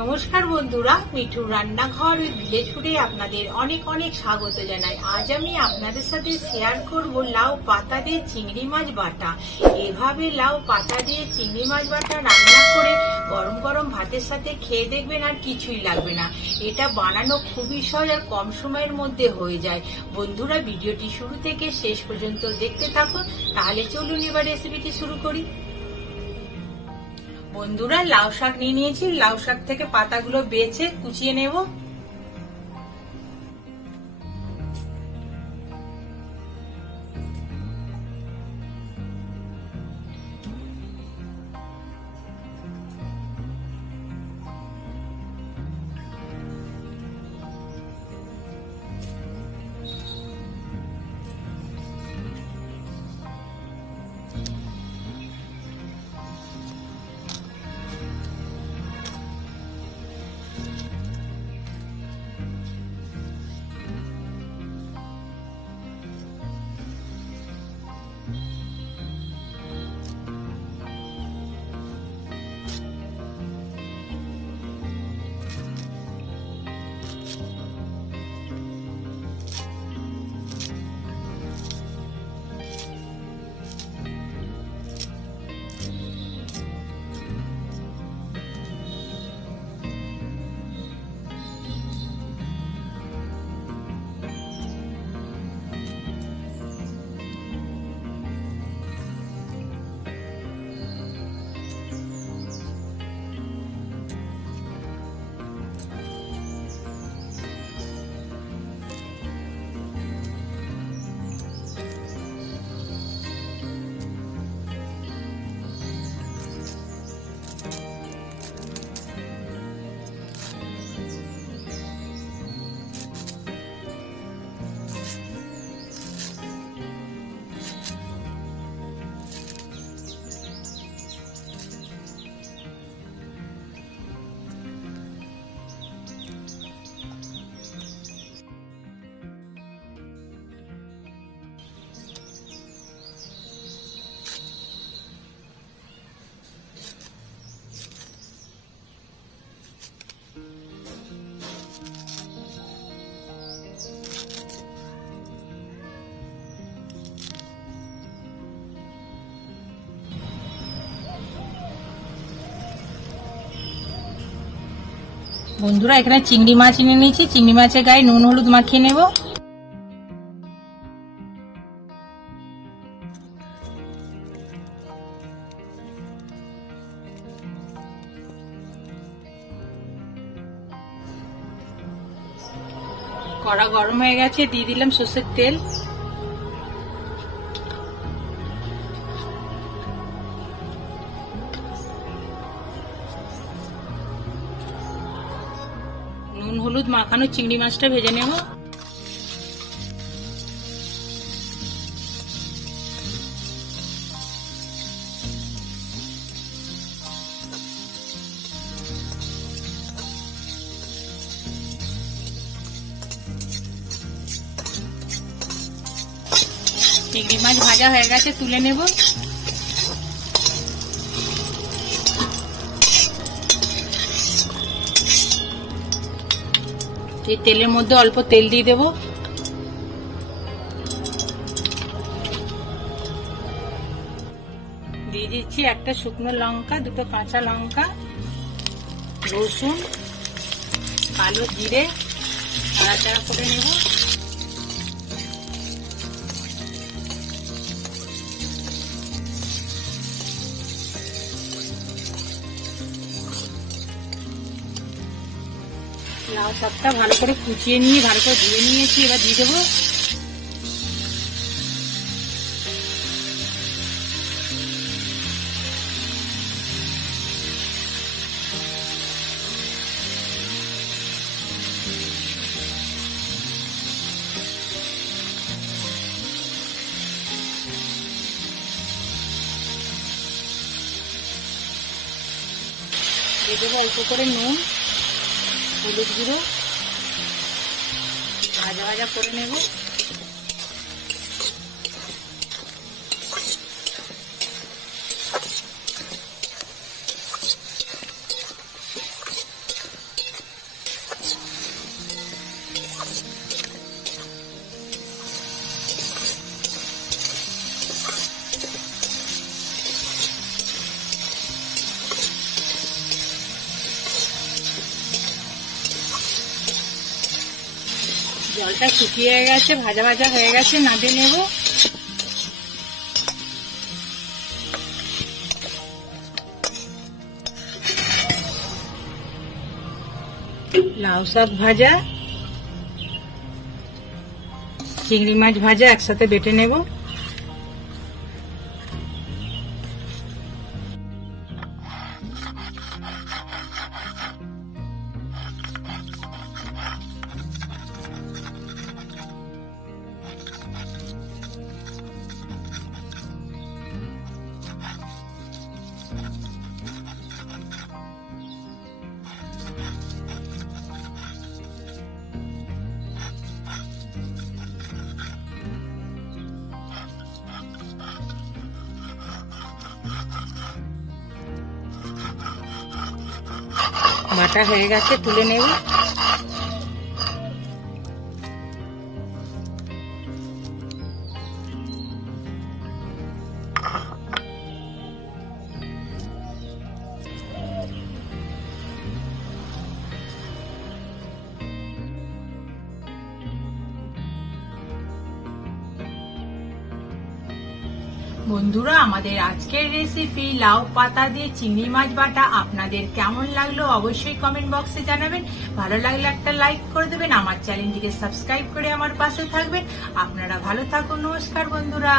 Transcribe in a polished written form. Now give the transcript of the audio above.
নমস্কার বন্ধুরা, মিঠুর রান্নাঘর ভিলেজ ফুডে আপনাদের অনেক অনেক স্বাগত জানাই। আজ আমি আপনাদের সাথে শেয়ার করব লাউ পাতা দিয়ে চিংড়ি মাছ বাটা। এভাবে লাউ পাতা দিয়ে চিংড়ি মাছ বাটা রান্না করে গরম গরম ভাতের সাথে খেয়ে দেখবেন, আর কিছুই লাগবে না। এটা বানানো খুবই সহজ আর কম সময়ের মধ্যে হয়ে যায়। বন্ধুরা, ভিডিওটি শুরু থেকে শেষ পর্যন্ত দেখতে থাকুন। তাহলে চলুন এবার রেসিপিটি শুরু করি। বন্ধুরা, লাউ শাক নিয়ে নিয়েছি। লাউ শাক থেকে পাতাগুলো বেছে কুচিয়ে নেব। বন্ধুরা, এখানে চিংড়ি মাছ এনে নিয়েছি। চিংড়ি মাছের গায়ে নুন হলুদ মাখিয়ে নেব। কড়া গরম হয়ে গেছে, দিয়ে দিলাম সরষের তেল। নুন হলুদ মাখানো চিংড়ি মাছটা ভেজে নেব। চিংড়ি মাছ ভাজা হয়ে গেছে, তুলে নেব। এই তেলের মধ্যে অল্প তেল দিয়ে দেব। দিয়ে দিচ্ছি একটা শুকনো লঙ্কা, দুটো কাঁচা লঙ্কা, রসুন, কালো জিরে, নাড়াচাড়া করে নেব। লাউ শাকটা ভালো করে কুচিয়ে নিয়ে ভালো করে ধুয়ে নিয়েছি, এবার দিয়ে দেবো। দিয়ে দেবো অল্প করে নুন, হলুদ গুঁড়ো, ভাজা ভাজা করে নেব। জলটা শুকিয়ে গেছে, ভাজা ভাজা হয়ে গেছে, নামিয়ে নেব। লাউ শাক ভাজা, চিংড়ি মাছ ভাজা একসাথে বেটে নেব। বাটা হয়ে গেছে, তুলে নেব। বন্ধুরা, আমাদের আজকের রেসিপি লাউ পাতা দিয়ে চিংড়ি মাছ বাটা আপনাদের কেমন লাগলো অবশ্যই কমেন্ট বক্সে জানাবেন। ভালো লাগলে একটা লাইক করে দেবেন, আমার চ্যানেলটিকে সাবস্ক্রাইব করে আমার পাশে থাকবেন। আপনারা ভালো থাকুন। নমস্কার বন্ধুরা।